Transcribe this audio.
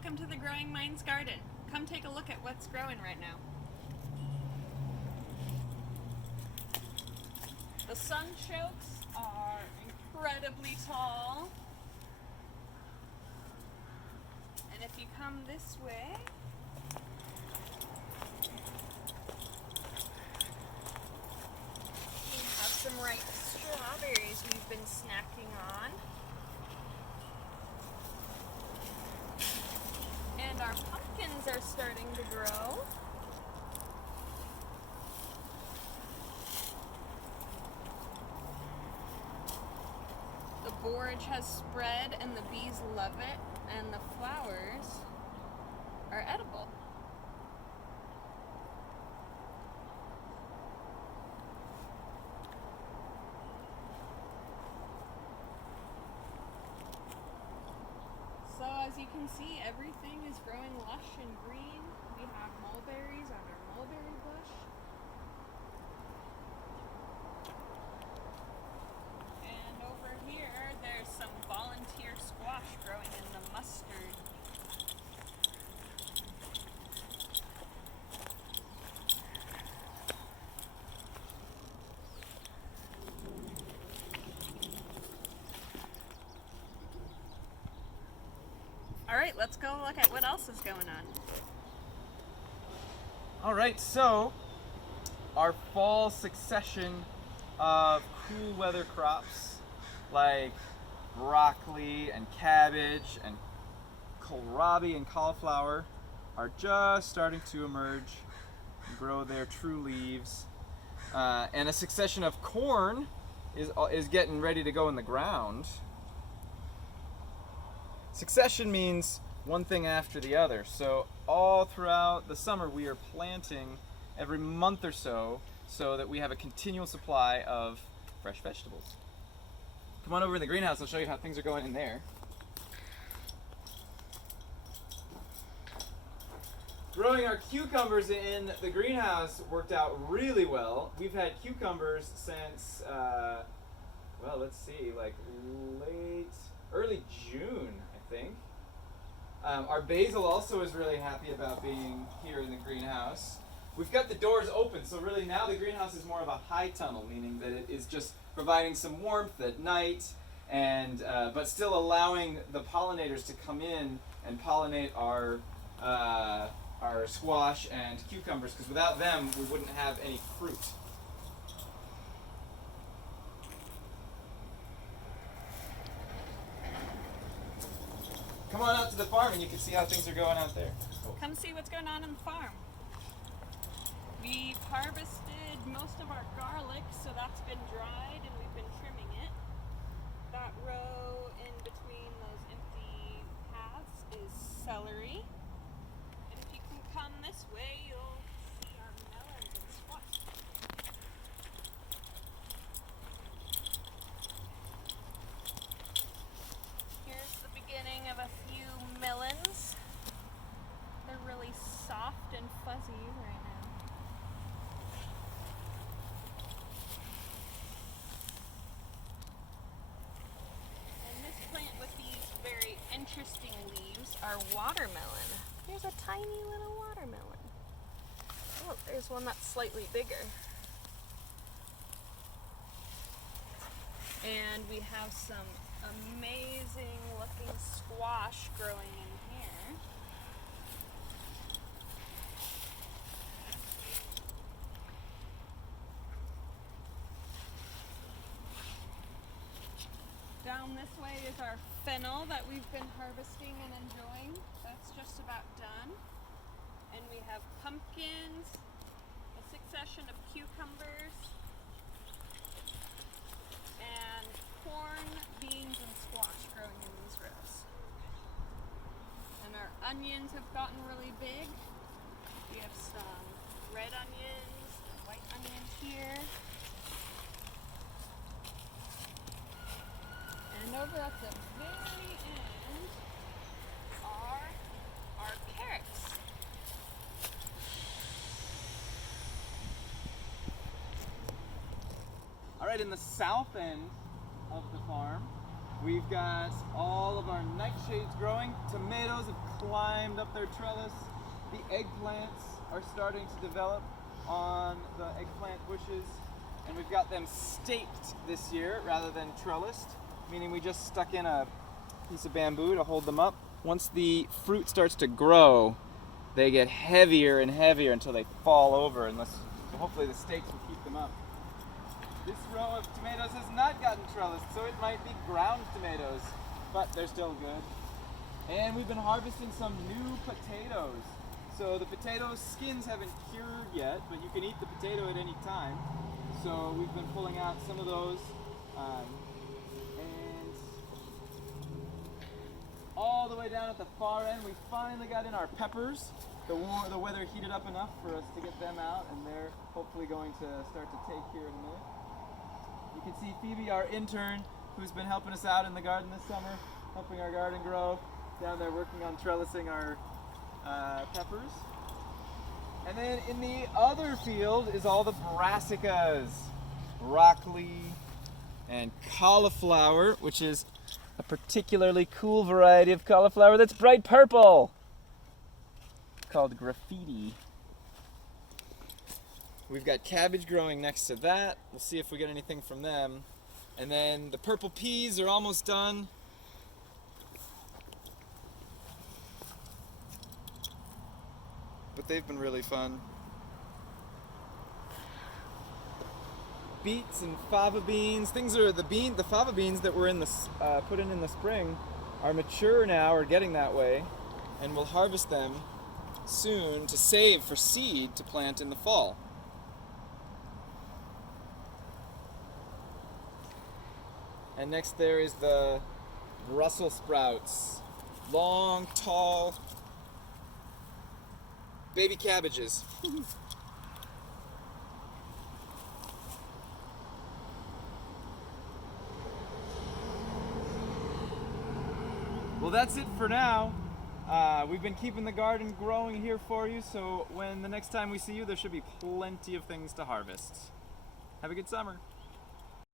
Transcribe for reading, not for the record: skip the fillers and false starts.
Welcome to the Growing Minds Garden. Come take a look at what's growing right now. The sunchokes are incredibly tall. And if you come this way, we have some ripe strawberries we've been snacking on. And our pumpkins are starting to grow. The borage has spread and the bees love it, and the flowers are edible. So as you can see, everything is growing lush and green. We have mulberries on our mulberry bush. And over here, there's some volunteer squash growing in the mustard. All right, let's go look at what else is going on. All right, so our fall succession of cool weather crops like broccoli and cabbage and kohlrabi and cauliflower are just starting to emerge and grow their true leaves. And a succession of corn is getting ready to go in the ground. Succession means one thing after the other. So all throughout the summer we are planting every month or so that we have a continual supply of fresh vegetables. Come on over in the greenhouse, I'll show you how things are going in there. Growing our cucumbers in the greenhouse worked out really well. We've had cucumbers since, like early June, I think. Our basil also is really happy about being here in the greenhouse. We've got the doors open, so really now the greenhouse is more of a high tunnel, meaning that it is just providing some warmth at night, and but still allowing the pollinators to come in and pollinate our squash and cucumbers, because without them we wouldn't have any fruit. Come on out to the farm and you can see how things are going out there. Come see what's going on the farm. We've harvested most of our garlic, so that's been dried and we've been trimming it. That row in between those empty paths is celery. And if you can come this way, you'll see our melons and squash. Here's the beginning of a few melons. They're really soft and fuzzy right now. And this plant with these very interesting leaves are watermelon. Here's a tiny little watermelon. Oh, there's one that's slightly bigger. And we have some amazing looking squash growing in here. Down this way is our fennel that we've been harvesting and enjoying. That's just about done. And we have pumpkins, a succession of cucumbers, and corn, beans, and squash growing in these rows. And our onions have gotten really big. We have some red onions and white onions here. And over at the very end are our carrots. All right, in the south end of the farm, we've got all of our nightshade stage growing. Tomatoes have climbed up their trellis. The eggplants are starting to develop on the eggplant bushes. And we've got them staked this year rather than trellised, meaning we just stuck in a piece of bamboo to hold them up. Once the fruit starts to grow, they get heavier and heavier until they fall over, so hopefully the stakes will keep them up. This row of tomatoes has not gotten trellised, so it might be ground tomatoes, but they're still good. And we've been harvesting some new potatoes. So the potato skins haven't cured yet, but you can eat the potato at any time. So we've been pulling out some of those. And all the way down at the far end, we finally got in our peppers. The weather heated up enough for us to get them out, and they're hopefully going to start to take here in a minute. You can see Phoebe, our intern, who's been helping us out in the garden this summer, helping our garden grow, down there working on trellising our peppers. And then in the other field is all the brassicas, broccoli, and cauliflower, which is a particularly cool variety of cauliflower that's bright purple, called graffiti. We've got cabbage growing next to that. We'll see if we get anything from them. And then the purple peas are almost done. But they've been really fun. Beets and fava beans. The fava beans that were in the put in the spring are mature now, or getting that way, and we'll harvest them soon to save for seed to plant in the fall. And next there is the Brussels sprouts. Long, tall, baby cabbages. Well, that's it for now. We've been keeping the garden growing here for you, so when the next time we see you, there should be plenty of things to harvest. Have a good summer.